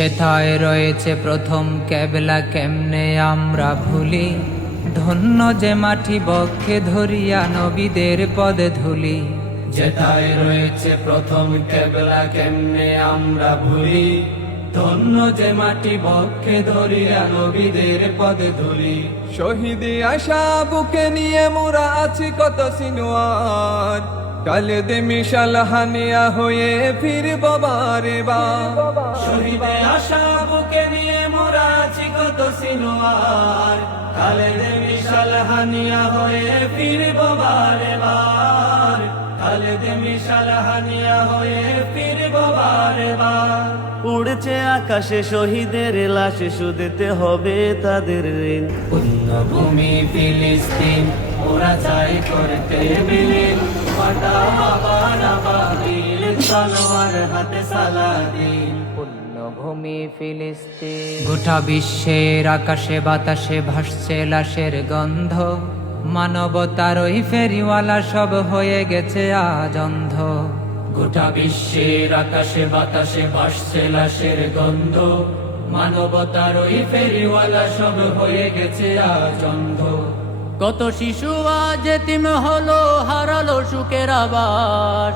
যেথায় রয়েছে প্রথম কেবলা কেমনে আমরা ভুলি, ধন্য যে মাটি বক্ষে ধরিয়া নবীদের পদে ধুলি। যেথায় রয়েছে প্রথম কেবলা কেমনে আমরা ভুলি, ধন্য যে মাটি বক্ষে ধরিয়া নবীদের পদে ধুলি। শহীদি আশা বুকে নিয়ে মোরা আছি কত সিনোয়ার, কালে দে মিশাল হানিয়া হয়ে ফিরব বারে বার। শহীদে আশা বুকে নিয়ে মোরা আছি কত সিনোয়ার, কালে দে মিশাল হানিয়া হয়ে ফিরব বারে বার। কালে দে মিশাল হানিয়া হয়ে ফিরব বারে বার। উড়ছে আকাশে শহীদের লাশ, শুধতে হবে তাদের ঋণ। পুণ্যভূমি ফিলিস্তিন ওরা চাই করতে বিলীন, মাতা বাবার আবাবিল তলোয়ার হাতে সালাদিন। পুণ্যভূমি ফিলিস্তিন। গোটা বিশ্বের আকাশে বাতাসে ভাসছে লাশের গন্ধ, মানবতার ওই ফেরিওয়ালা সব হয়ে গেছে আজ অন্ধ। গোটা বিশ্বের আকাশে বাতাসে ভাসছে লাশের গন্ধ, মানবতার ওই ফেরিওয়ালা সব হয়ে গেছে আজ অন্ধ। কত শিশু আজ এতিম হলো, হারালো সুখের আবাস।